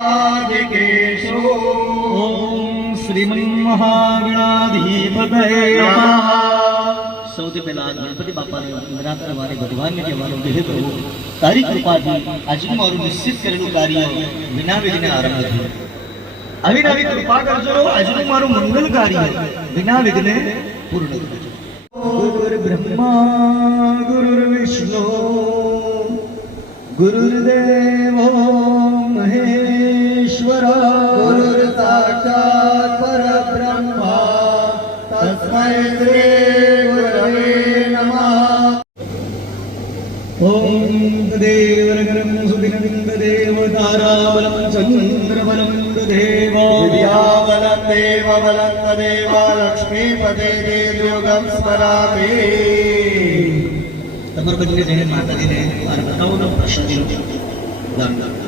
आदिकेशो ओम श्रीमन्महागणाधिपतये नमः। સૌથી પહેલા ગણપતિ બાપાને વંદના કરવાની ભગવાનને કહેવાનું કે હે પ્રભુ તારી કૃપાથી આજનું મારું નિશ્ચિત કરેલું કાર્ય વિના વિઘ્ને આરંભ થયું. આવી નવી કૃપા કરજો, આજનું મારું મંગલ કાર્ય વિના વિઘ્ને પૂર્ણ કરજો. ગુરુ બ્રહ્મા ગુરુ વિષ્ણુ ગુરુદેવો મહેશ્વરા ગુરુર સાક્ષાત પરબ્રહ્મા તસ્મૈ શ્રી ગુરવે નમઃ. ઓમ તદેવરગરમ સુદિનં તદેવ તારાબલં ચંદ્રબલં તદેવ વિદ્યાબલં દેવબલં તદેવ લક્ષ્મીપતે દેવયોગં સ્મરામિ. તમારા બદલે જઈને માતાજીને માનવતાઓનો પ્રશ્ન દાન કરતા.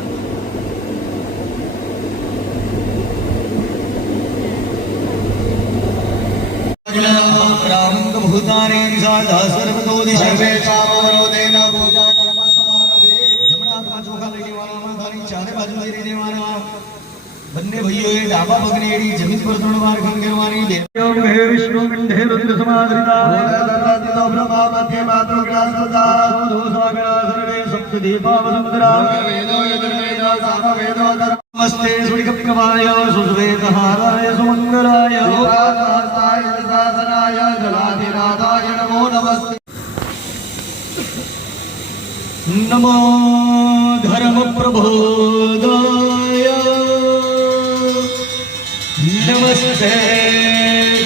ભૂતાને સાધા સર્વતો સર્વેષામ અવરોધેન પૂજા કર્મ સમારભે. જમણા હાથમાં ચોખા લઈ લેવાના, માથાની ચારે બાજુ લઈ લેવાના. બંને ભાઈઓએ ડાબા પગને એડી જમીન પર 3 વાર ખંખેરવાની. દેવ હે વિષ્ણુ કંઠે રુદ્ર સમાદ્રિતા દત્તાતિતો બ્રહ્મા મધ્ય માતૃ ગ્રાસતા દોષાગણા સર્વે સપ્ત દીપા વસુંધરા વેદો યજુર્વેદો સામવેદો નમસ્તે સૂર્યકપ્રભાય સુશ્વેતહારાય સુમંગલાય લોકાનાથાય શાસનાય જલાધિરાધાય નમો નમસ્તે. નમો ધર્મ પ્રબોધાય નમસ્તે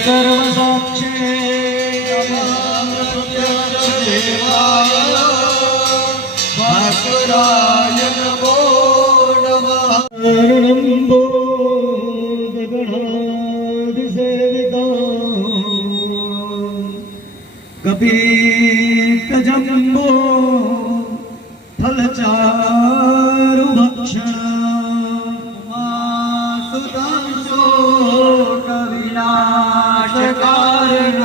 સર્વ સાક્ષે દેવાય ભાસ્કરાય નમો નમઃ. નમો ગણાધિસેવિતા કપિતજંબો ફલચારુ ભક્ષણ સુતાંશો કવિનાશકારણ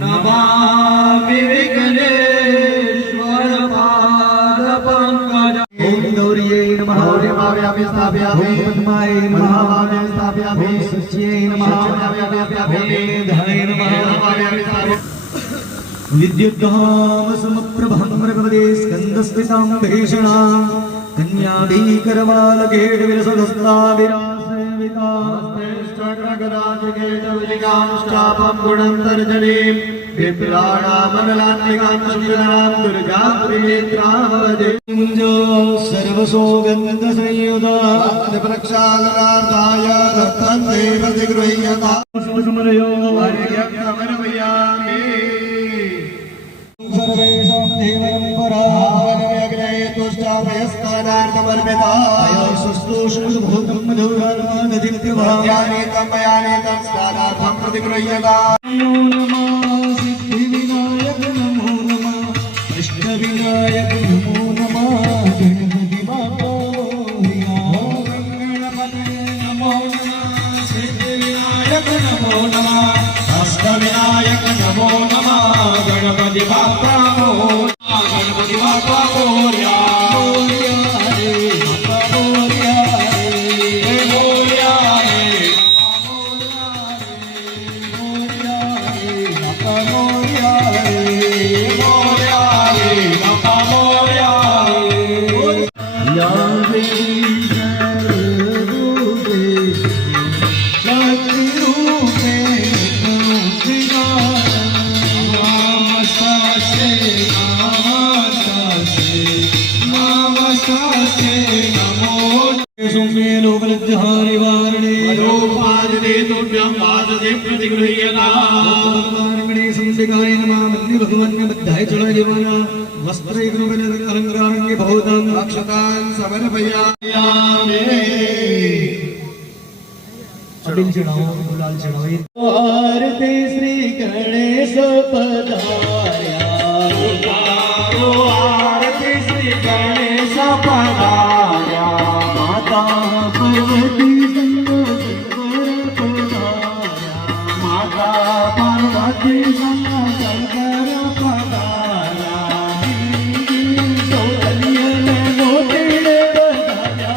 નમામિ વિઘ્નેશ્વર પાદ પંકજ. ઓમ ગૌરીયે નમઃ. ગૌરીમાવ્યામિ સ્થાપ્યામિ. ઓમ પદ્માય નમઃ. પદ્માવ્યામિ સ્થાપ્યામિ. ઓમ સચ્યે નમઃ. મેધાય નમઃ. વિદ્યુદ્ધામ સમપ્રભં મૃગવદે સ્કંદસ્મિતાં ભીષણાં કન્યાભીકરવાલકેટ વિરસદસ્તા વિરાસેવિતા ष्टगदाजगेटविजिगांश्चापं गुणन्तर्जनीं विप्राणामनलात्मिकां श्रीरां दुर्गां त्रिनेत्रावदे. मुञ्जो सर्वसौगन्धसंयुता प्रक्षालनार्थाय दत्तं देवतिगृह्यता सुमनयो हरियज्ञमनमयामि. सर्वेषां देवं परावनव्यग्ने तुष्टाभयस्कानार्थमर्पिताय सुस्तोषमुद्भूतं मधुरात्मादधित्यभायानेतं मयानेतं स्नानार्थं प्रतिगृह्यता. नमो नमः सिद्धिविनायक नमो नमः अष्टविनायक नमो नमः गणपति बाप्पा मोरया. गणपते नमो नमः सिद्धिविनायक नमो नमः अष्टविनायक नमो नमः गणपति बाप्पा मोरया. गणपति बाप्पा मोरया. मोरया रे बाप्पा मोरया रे मोरया रे मोरया रे बाप्पा मोरया रे मोरया रे बाप्पा मोरया रे. या देवी सर्वभूते शक्ति रूपे आरती श्री गणेश पधार्या. आरती श्री गणेश पधार्या. माता पार्वती संग पधार्या. माता पार्वती संग शंकर पधार्या. सोहलिया ने मोटे बधाया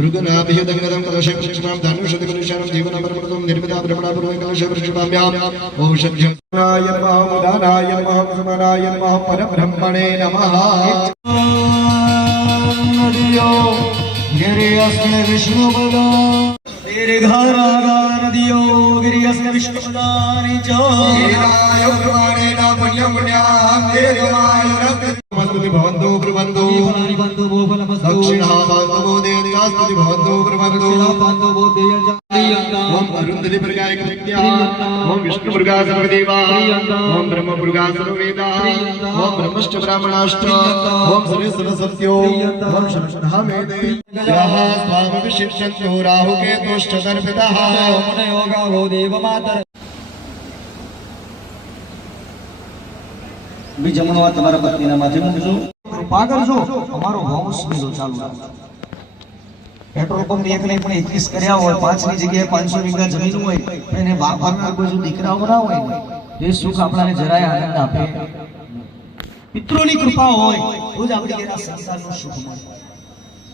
मृगनाभिषदग्नदं कलशेषणां धानुषदकलुषाणं जीवनापरमृतं निर्मिताब्रह्मणापूर्वं कलशेषणाम्याम् औषध्यं नाय नमः मुदानाय नमः समानाय नमः परब्रह्मणे नमः नदियो गिरियस्म विष्णुपदा दीर्घारागा नदियो गिरियस्म विष्णुपदानि च गिराय प्रमाणेन पुण्यं पुण्यां दीर्घमाय स्तुति भवन्तु ब्रुवन्तु दक्षिणापान्तवो देवतास्तुति भवन्तु ब्रुवन्तु ओम अरुन्धति प्रगाय कृत्या ओम विष्णु प्रगा सर्वदेवाः ओम ब्रह्म प्रगा सर्ववेदाः ओम ब्रह्मश्च ब्राह्मणाश्च ओम सरस्वत्यो ओम शरष्ठामेते ग्रहाः स्वामविशिष्यन्तो राहुकेतुश्च दर्पितः ओम योगा वो देवमातर भी जमणवा તમારા પત્નીના માથે મૂકજો કૃપા કરજો અમારો વંશ બીજો ચાલુ રાખો પેટ્રોલ પંપ એક નહીં પણ 21 કર્યા હોય 5 ની જગ્યાએ 500 વીઘા જમીન હોય એને વાપરનાર કોઈ જો દીકરાઓ ના હોય એ સુખ આપણાને જરાય આનંદ આપે પિતૃની કૃપા હોય તો જ આપણી ઘેરા સંસારનું સુખ મળે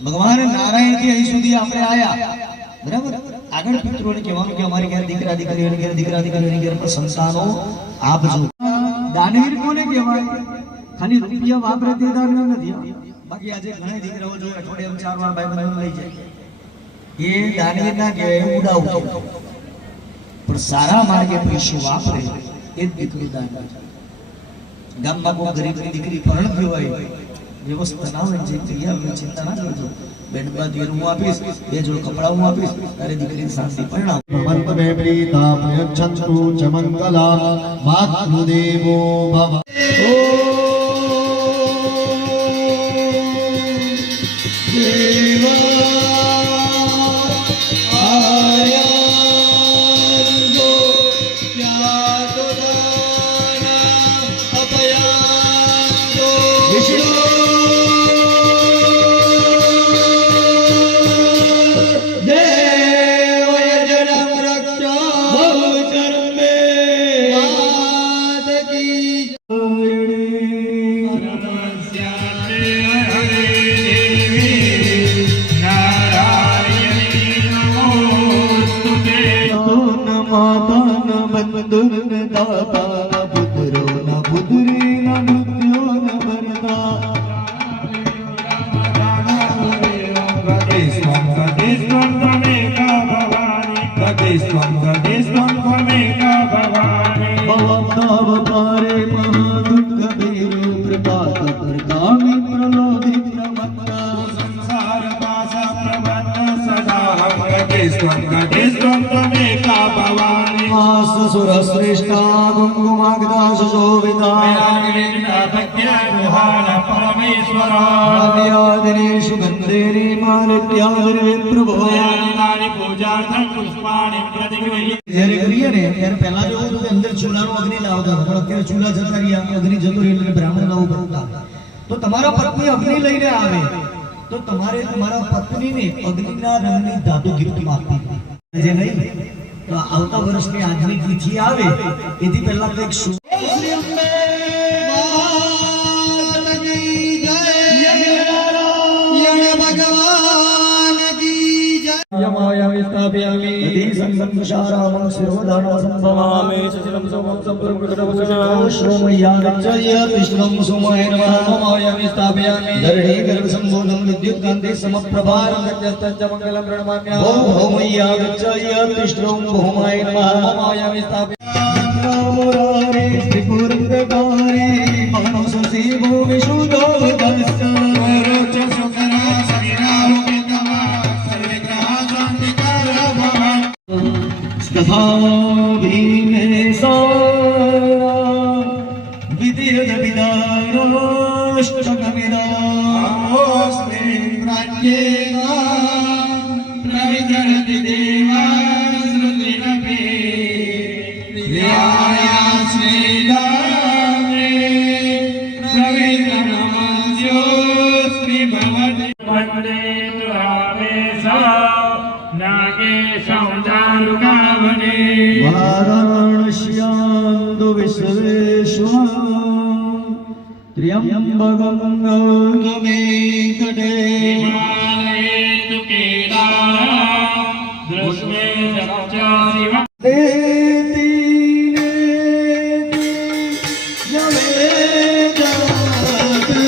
ભગવાન નારાયણ થી અહીં સુધી આપણે આયા બરાબર આગળ પિતૃને કહેવાનું કે અમારી ઘેર દીકરા દીકરીઓની ઘેર દીકરા દીકરીઓની ઘેર પર સંસારો આપજો દાનવીર કોને કહેવાય ખાલી રૂપિયા વાપરે તે દાનવીર નથી બાકી આજે ઘણા દીકરાઓ જો અઠવાડિયામાં 4 વાર ભાઈબંધો લઈ જાય એ દાનવીર ના કહેવાય ઉડાવ પણ સારા માર્ગે પૈસો વાપરે એ જ દીકરી દાનવીર ગામમાં કોઈ ગરીબની દીકરી પરણતી હોય વ્યવસ્થા ના હોય જે ક્રિયા હોય ચિંતા ના કરજો બેનબા દીર હું આપીશ બે જોડ કપડા હું આપીશ તારે દીકરીની શાંતિ પરણાવ મંતમે પ્રીતા પ્રયચ્છન્તુ ચ મંગલા માતૃદેવો ભવ श्रेष्ठा कुंकुमाग्दाश शोभिता सुगंधेरी मालित्यादि प्रभो જ્યારે કરીએ ને ત્યારે પહેલા જો અંદર ચૂલાનો અગ્નિ લાવતા પણ અત્યારે ચૂલા જતા રહ્યા અગ્નિ જતો રહ્યો એટલે બ્રાહ્મણ લાવવું પડતા તો તમારા પત્ની અગ્નિ લઈને આવે તો તમારે તમારા પત્નીને અગ્નિના રંગની ધાતુ ગિફ્ટમાં આપવી જે નહીં તો આવતા વર્ષની આજની તિથિ આવે એથી પહેલા કંઈક શ્રી અંબે માત કી જય યજ્ઞ ભગવાન કી જય યમાયા વિસ્થાપ્યામિ અધિ સંસંસારામં શિરોધાનો સંભવામિ સચિરમ સોમં સંપુરમ કૃતવસુષા શ્રોમયા ગચ્છય તિષ્ઠમ સોમાય નમઃ મમાયા વિસ્થાપ્યામિ ધરણી ગર્ભ સંબોધમ વિદ્યુત કાંતિ સમપ્રભારં ગચ્છસ્તચ્ચ મંગલં પ્रणमाम्या ભૌમયા ગચ્છય તિષ્ઠમ ભૌમાય નમઃ મમાયા વિસ્થાપ્યામિ મુરારે ત્રિપુરંદકારે માનસો સેવો વિશુદ્ધો દસ્સ રોચ સુકરા સવિરાહો તથા भीमेशारा विद्युत विदारोष्टकमिदास्मिन् प्राज्ञेन प्रविचरति देवा श्रुतिरपि प्रियाया श्रीरामे प्रविचरमस्योऽस्मि भवति वन्दे तुहावेशा नागेशं चारुकावने वाराणस्यान्दु विश्वेश्वरं त्र्यम्बकं गौतमे तटे हिमालये तु केदारं दृष्टे सच्चा शिवं देति नेति यमे जाते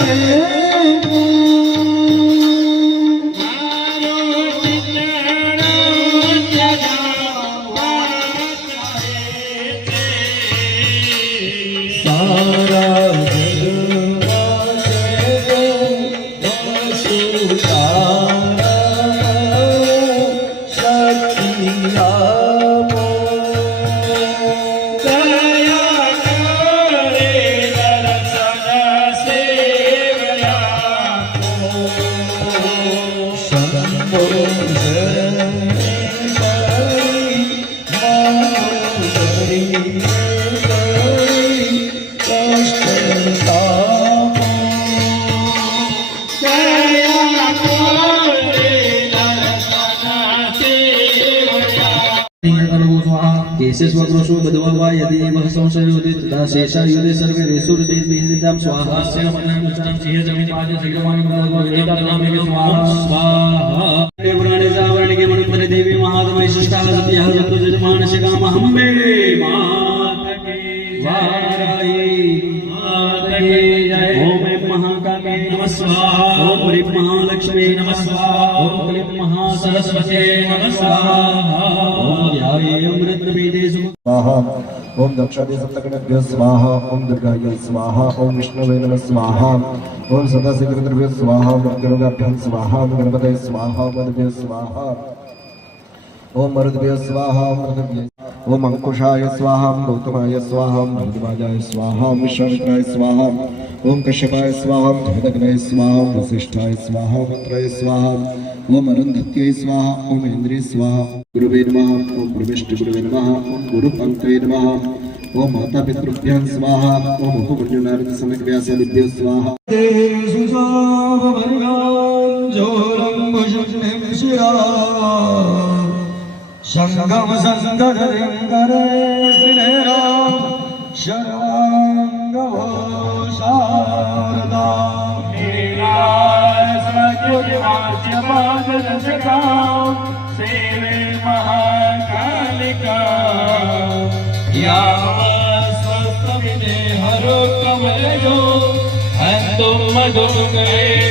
सारा केशस्वक्रोशो बद्धवा यदि वह संशयोदि तथा शेषा युधे सर्वे रेसुरदिर्विहितां स्वाहा स्यामनामुष्टं सिंहजमिनिपाद सिग्रवाणि नामे स्वाहा स्वाहा पुराणे सावरणे के मणिपति देवी महादमय शिष्टा सत्याः जतुजमानस्य कामहम्बे माता की वाराई माता की जय ओम महाकामे नमः स्वाहा ओम ह्रीं महालक्ष्मी नमः स्वाहा ओम क्लीं महासरस्वती नमः स्वाहा ओम ध्याये अमृतबीजे स्वाहा ओम दक्षादि सप्तगणभ्यः स्वाहा ओम दुर्गायै स्वाहा ओम विष्णवे नमः स्वाहा ओम सदाशिवगणभ्यः स्वाहा ओम गणगाभ्यः स्वाहा ओम गणपतये स्वाहा ओम मरुद्भ्यः स्वाहा ओम मरुद्भ्यः स्वाहा ओम मरुद्भ्यः ओम अंकुशाय स्वाहा ओम गौतमाय स्वाहा ओम भरद्वाजाय स्वाहा ओम विश्वामित्राय स्वाहा ओम कश्यपाय स्वाहा ओम जमदग्नये स्वाहा ओम वसिष्ठाय स्वाहा ओम मंत्राय स्वाहा ओम अरुन्धत्यै स्वाहा ओम इन्द्रिये स्वाहा गुरुवे नमः ओम गुरुविष्णुगुरुवे नमः ओम गुरुपङ्क्तये नमः ओम मातापितृभ्यः स्वाहा ओम उपपुण्यनारद समेत व्यासादिभ्यः स्वाहा शङ्गम सन्दरे श्रीरा शर्वाङ्गो शारदा सेवे महाकालिका या स्वस्थविदे हरो कमलयो हन्तुं मधुकरे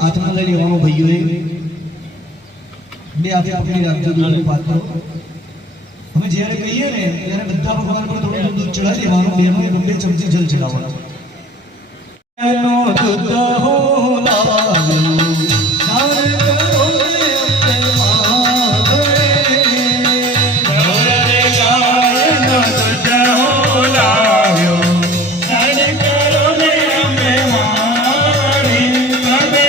હાથમાં લઈ લેવાનો ભાઈઓએ બે હાથે પકડી રાખજો દૂધનું પાત્ર અમે જ્યારે કહીએ ને ત્યારે બધા ભગવાન પર થોડું દૂધ ચડાવી દેવાનું બે ચમચી જલ ચડાવવાનું એનો દૂધ હો લાવ્યો સારે કરો ને માવે ગૌરવે ગાયનો દૂધ હો લાવ્યો સારે કરો ને અમે મારી તમે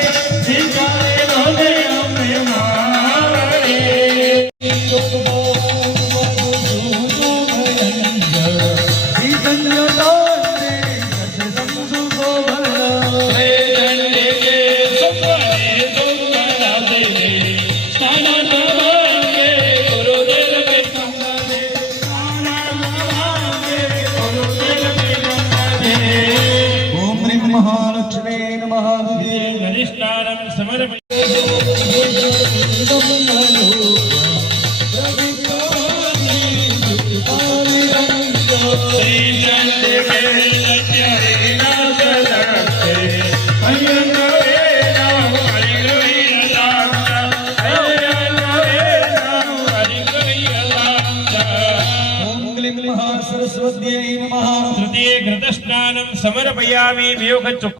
શીખાયેલો ને અમે મારી महालक्ष्मी नमः घनिष्ठानं समर्पयामि घृष्णानं समर्पयामि वियोग चुक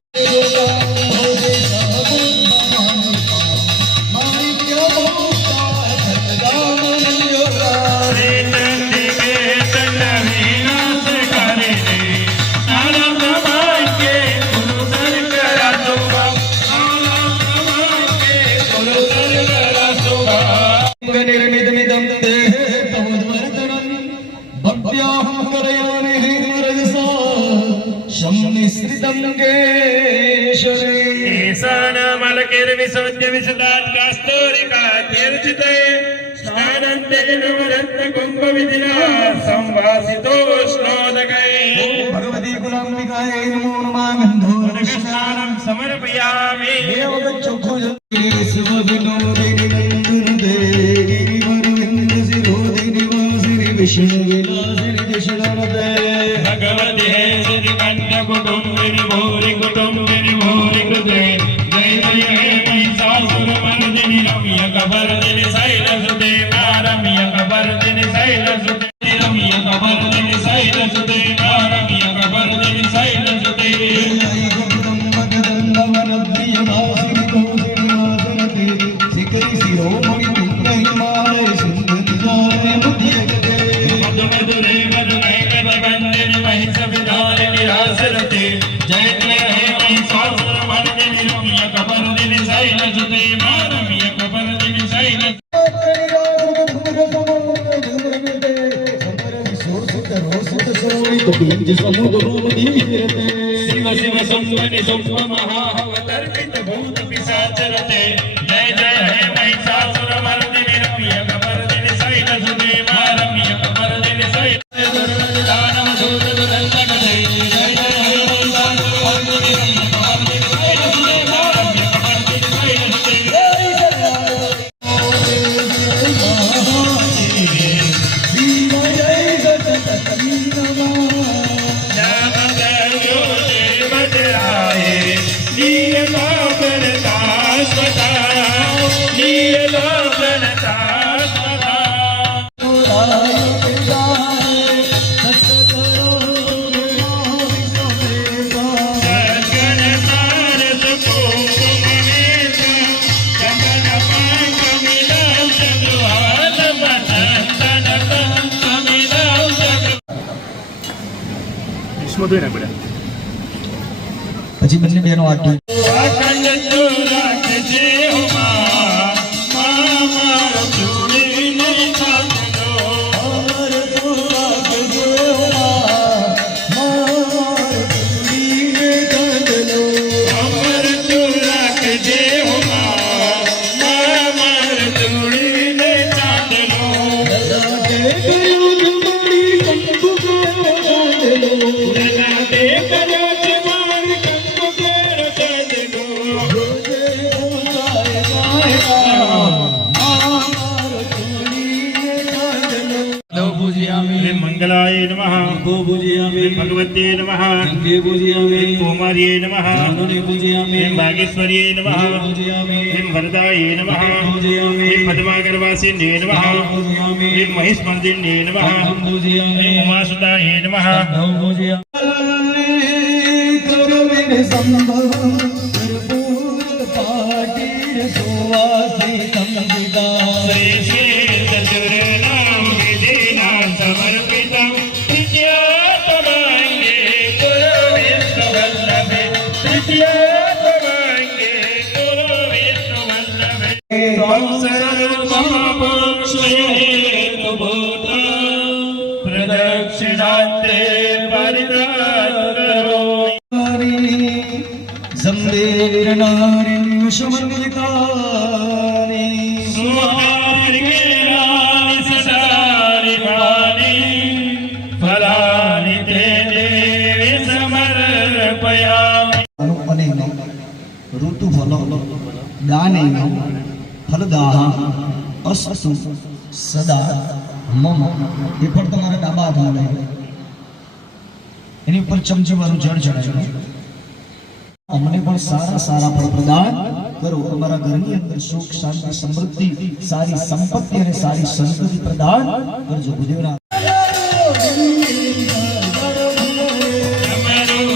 निर्मितमिदं देहे तवद्वर्तनं भक्त्याहं करयामि रजसा शम्निश्रितं केशरे मलकिर्विशोद्य विशदात् कास्तूरिका तीर्चिते स्नानन्तेन वरत्नकुम्भविधिना संवासितोष्णोदकै भगवती कुलाम्बिकायै नमो नमः गन्धोर्स्नानं समर्पयामि विश्वविनोदिनि नन्दनुते गिरिवरविन्दसिरोधिनि वासिनि विष्णुविलासिनि दिशनरते भगवती हे श्रीकन्या कुटुम्बिनि भूरि कुटुम्बिनि भूरि कृते जय जय हे महिषासुरमर्दिनि रम्य कबर्दिनि शैलसुते रम्य कबर्दिनि शैलसुते रम्य कबर्दिनि शैलसुते रम्य कबर्दिनि शैलसुते भगदन्दवनप्रियवासिनि दोषिनि वासनते शिखरि शिरोमणि तुङ्गहिमालय सुन्दरिजाने मुद्यते मधुमधुरे मधुरे कदबन्दिनि महिषविधारिणि रासरते जय जय हे महिषासुरमर्दिनि रम्य कबर्दिनि शैलसुते रम्य कबर्दिनि शैलसुते शिव शिव सुम्भनि सुम्भ महावतर्पित भूत पिशाचरते जय जय हे महिषासुरमर्दिनि रम्य कबर्दिनि शैलसुते रम्य कबर्दिनि शैलसुते दानव दूत दुरन्तकटे जय जय हे महिषासुरमर्दिनि रम्य कबर्दिनि शैलसुते रम्य कबर्दिनि शैलसुते પછી બંને બહેનો હાથ ધોઈ અખંડ તું રાખજે હો માં, માં મારો ચૂડીને થાકજો. અમર તું રાખજો માર ચૂડીને કાઢલો અમર તું રાખજે હો માં, માં મારો ચૂડીને ચાંદલો. લલાટે ગયું જમાડી કંકુ કેરો કાઢલો લલાટે કર્યો છે મારી કંકુ કેરો ચાંદલો. રોજે બોલાય ગાયકા માર ચૂડીને કાઢલો હે મંગલાય નમઃ, पूजयामि હે ભગવતે નમઃ, गंगे पूजयामि હે કુમાર્યે નમઃ, जानने पूजयामि હે ભાગેશ્વર્યે નમઃ, पूजयामि હે વરદાય નમઃ, पूजयामि હે પદ્માગરવાસિન્યે નમઃ, पूजयामि હે મહિષમર્દિન્યે નમઃ, पूजयामि હે ઉમાસુતાય નમઃ. पूजयामि કરવીર સંભવ કર્પૂર પાટીર સુવાસિતમ વિદા શ્રી શ્રી સદગુરુનામ વિધિના સમર્પિતમ તૃતીયાત્માંગે ગુરુ વિષ્ણુવલ્લભે, તૃતીયાત્માંગે ગુરુ વિષ્ણુવલ્લભે. ત્વં સર્વમહાપુરુષહેતુભૂતા પ્રદક્ષિણાન્તે પરિત્રાતરો. જંબેર નારી સમન્વિતાની સુહારિકેરાની સદારી વાણી, ફલાની તે દેવી સમર્પયામિ. અનેનો ઋતુ ફલો દાનેનો ફલદાહ અસ્તુ સદા મમ એ પણ તમારા ડાબા હાથમાં લઈ એની ઉપર ચમચી વાળું જળ ચડાવ્યું. અમને પણ સારા સારા ફળ પ્રદાન કરો. અમારા ઘરની અંદર સુખ શાંતિ સમૃદ્ધિ સારી સંપત્તિ અને સારી સંસ્કૃતિ પ્રદાન કરજો. ગુજરા તમારું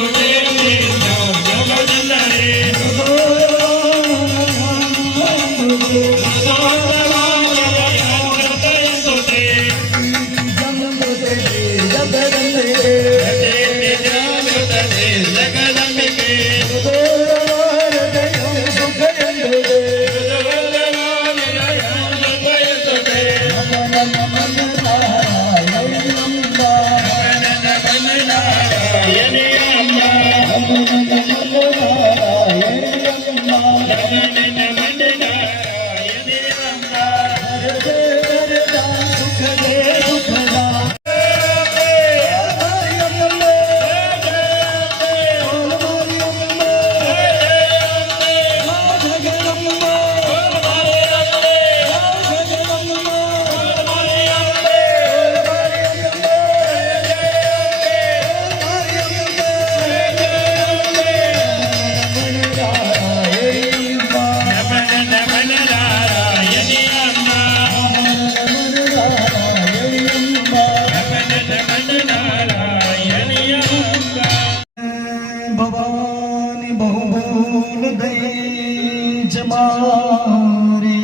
ભવાની બહુ ભૂલ ગઈ જમારી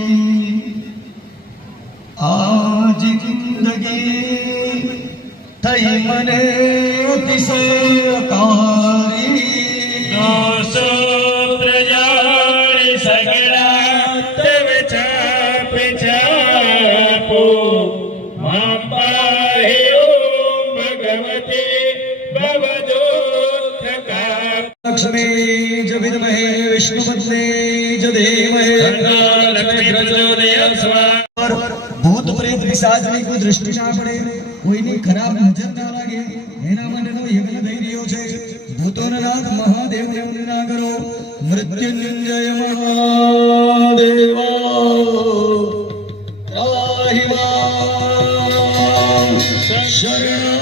આ જિંદગી થઈ મને અતિશયકારી દોષો પ્રજાળી સગડા તવ છાપ છાપો મામ પાહ્યો ભગવતે ભવદોત્થકા લક્ષ્મી જ વિદ્મહે વિષ્ણુપત્ને જ ધીમહે લક્ષ્મી પ્રચોદયાત્ સ્વાહા ભૂત પ્રેત પિશાચની કોઈ દૃષ્ટિ ના પડે કોઈની ખરાબ નજર ના લાગે એના માટેનો યજ્ઞ થઈ રહ્યો છે ભૂતોના નાથ મહાદેવને વંદના કરો મૃત્યુંજય મહાદેવા પાહિ માં શરણં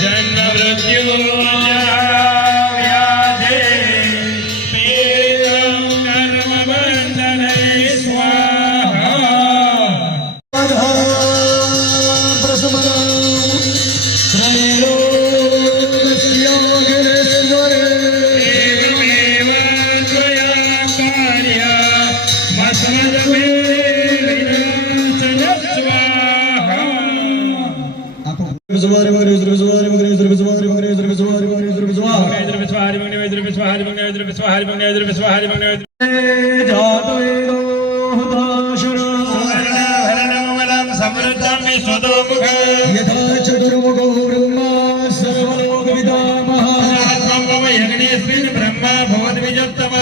જન્મ મૃત્યુ વ્યાધે પીડં કર્મ બંધને સ્વાહા એવમેવ ત્વયા કાર્યા મસ્મદમે વિનાશન સ્વાહા સમૃદ્ધમ વિશ્વતોમુખ યથા ચતુર્મુખો બ્રહ્મા સર્વલોકવિદામઃ આત્મમ યજ્ઞેસ્મિન બ્રહ્મા ભવદ્વિજોત્તમ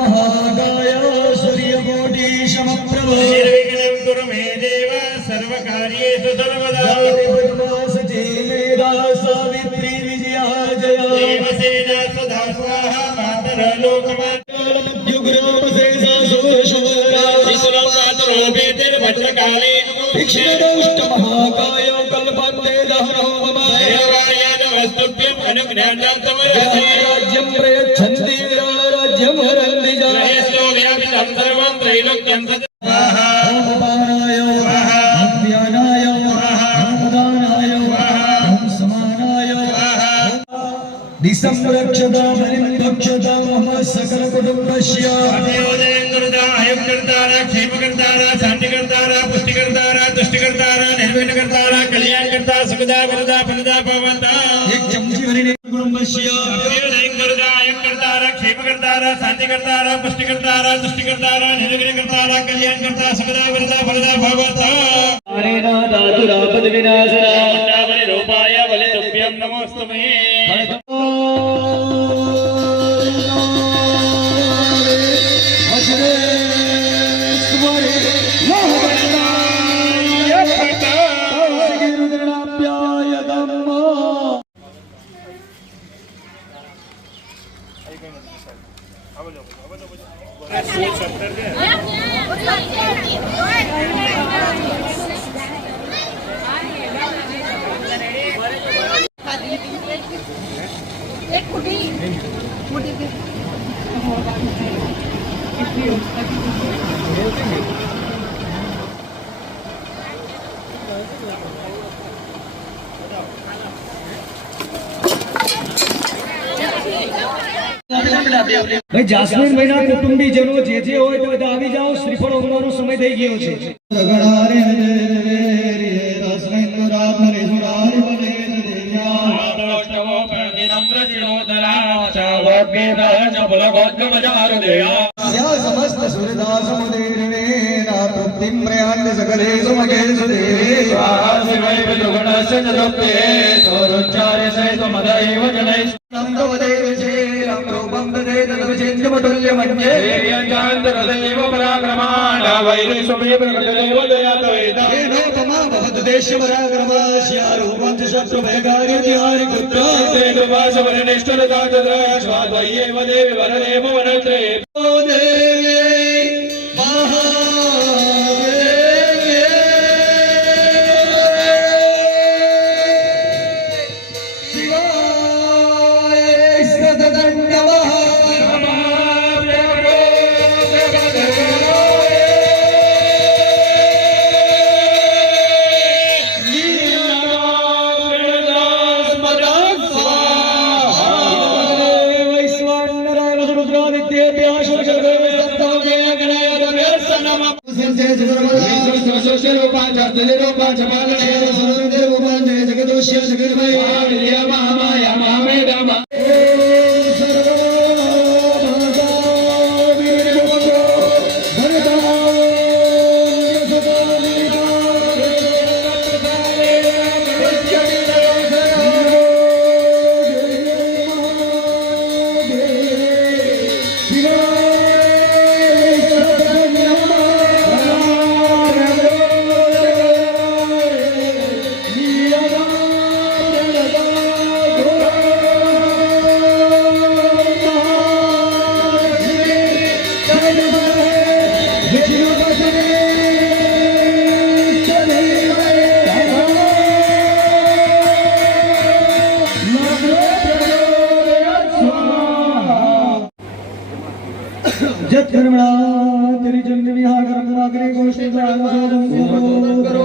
મહાકાય સૂર્યકોટિ સમપ્રભ નિર્વિઘ્नं કુરુ મે દેવ સર્વકાર્યેષુ સર્વદા સાવિત્રી વિજયા જયા દેવસેના સદા સ્વાહા માતર લોકમાતૃ વિસુરં માતરો ભેતિર્ભદ્રકાલે મહાકાય કલ્પતે દહનો મમ દેવાય વસ્તુભ્યં અનુજ્ઞાતમ રાજ્યમ પ્રયચ્છન્તિ રાજ્યમ હરન્તિ મહેશો વ્યાપિतं સર્વં ત્રૈલોક્યં સ્વાહા दिसंरक्षता परिभक्षता मम सकल कुटुंबस्य अभियोजन करता आयुक्त करता क्षेम करता शांति करता पुष्टि करता तुष्टि करता निर्विघ्न करता कल्याण करता सुखदा वरदा फलदा भवन्ता एक चमची भरीने कुटुंबस्य अभियोजन करता आयुक्त करता क्षेम करता शांति करता पुष्टि करता तुष्टि करता निर्विघ्न करता कल्याण करता सुखदा वरदा फलदा भवन्ता अरेना दातुरापद विनाशना बलि रूपाय बलि तुभ्यं नमोस्तुमे एक फुटी ભાઈ જાસ્મીનભાઈના કુટુંબીજનો જે હોય તે બધા આવી જાઓ, શ્રીફળ હોમવાનો સમય થઈ ગયો છે. સમસ્ત સુરદાસ મુદેરણે તૃપ્તિમ પ્રયાન્ત સકલે સુમગેશુ દેવે સ્વાહા શિવાય વિદુગણસ્ય નદોપ્તે સૌરોચ્ચારે સહિત મદૈવ જનૈ નંદવદેવ છે રૂપમ દદે તદવિચિન્ત્યમતુલ્ય મન્યે યંજાંતરદેવ પરાક્રમાણ વૈરેશ્વમે પ્રકટદેવ દયાતવેદા એનોપમા ભવત દેશ્ય પરાક્રમાસ્ય રૂપં ચ શત્રુ ભયકાર્ય તિહારી પુત્ર તે કૃપાસ વરનિષ્ઠરતા તદ્ર સ્વાદ્વય્યેવ દેવી વરદેવ વનત્રે जत कर्मणा तेरी जन्म विहार कर्म अग्रे गोष्ठी जानो करो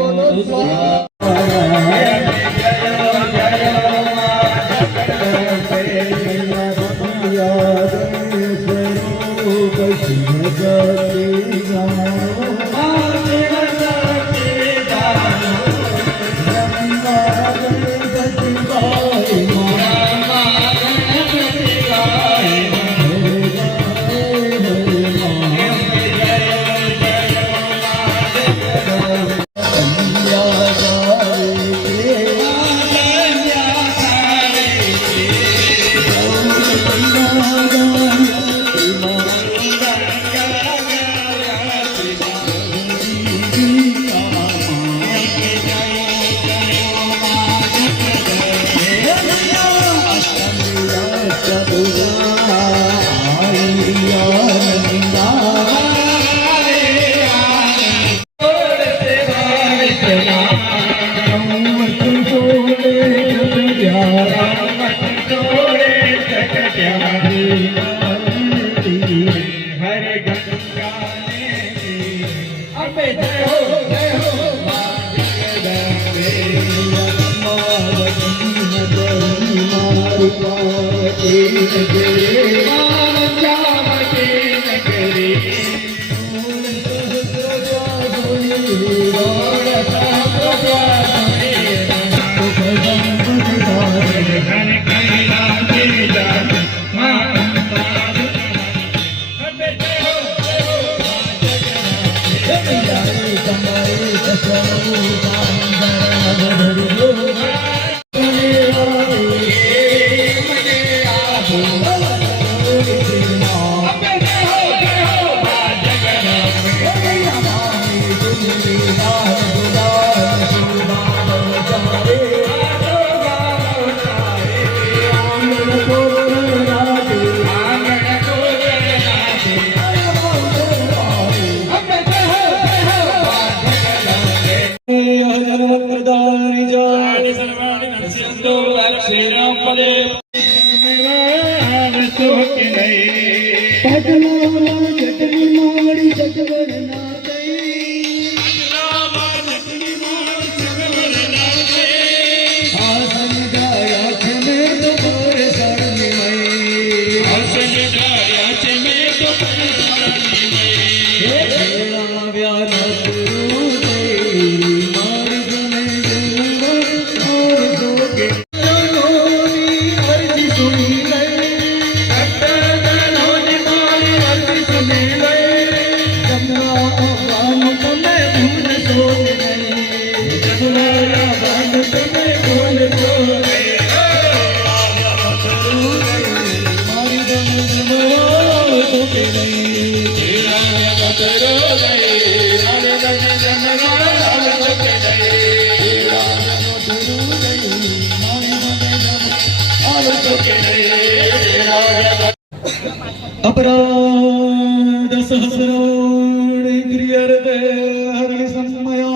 अपराध सहस्राणि क्रियते हरिणि सम्मया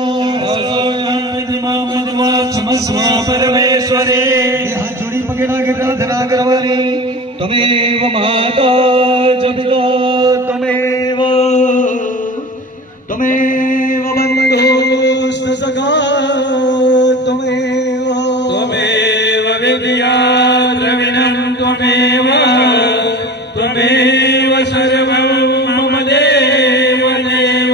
પરમેશ્વરે હાથ જોડી પગે લાગી પ્રાર્થના કરવાની તમેવ માતા જગતા તમેવ બંધુસ્ત સખા તમેવ ત્વમેવ વિદ્યા દ્રવિણં ત્વમેવ ત્વમેવ સર્વં મમ દેવ દેવ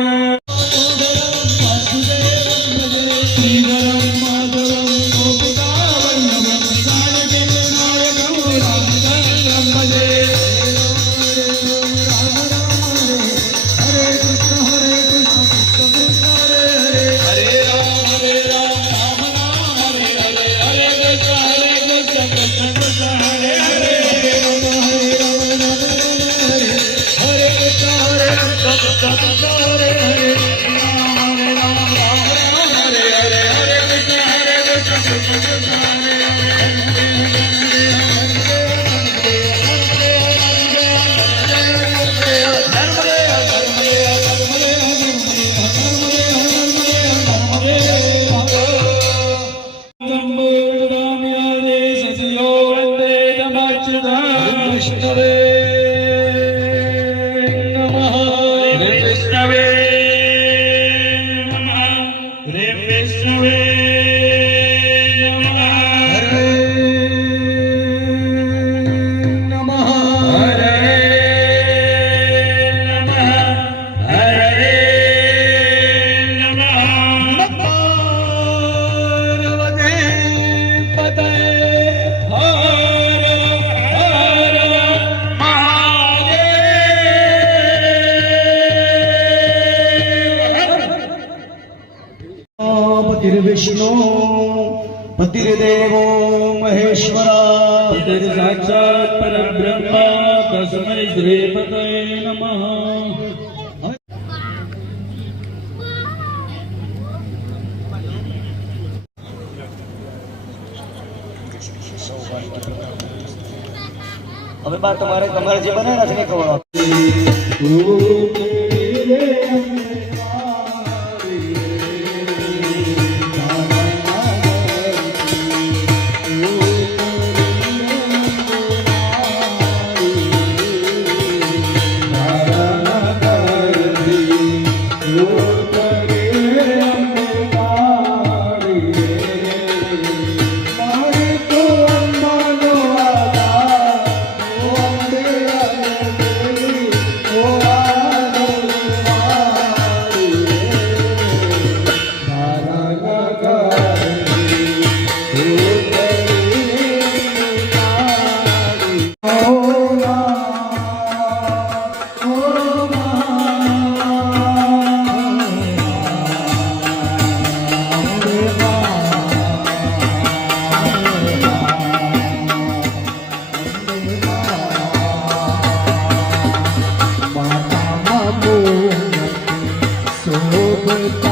વિષ્ણવે નમઃ વિષ્ણવે નમઃ હરે વિષ્ણવે નમઃ હરે નમઃ હરે નમઃ હરે નમઃ પાર્વતી પતય પતિર્વિષ્ણુ પતિર્દેવો મહેશ્વરા સાક્ષાત પરબ્રહ્મ તસ્મૈ શ્રી પતયે નમઃ હવે બાર તમારે જે બનાવ્યા છે ને ખબર Sobat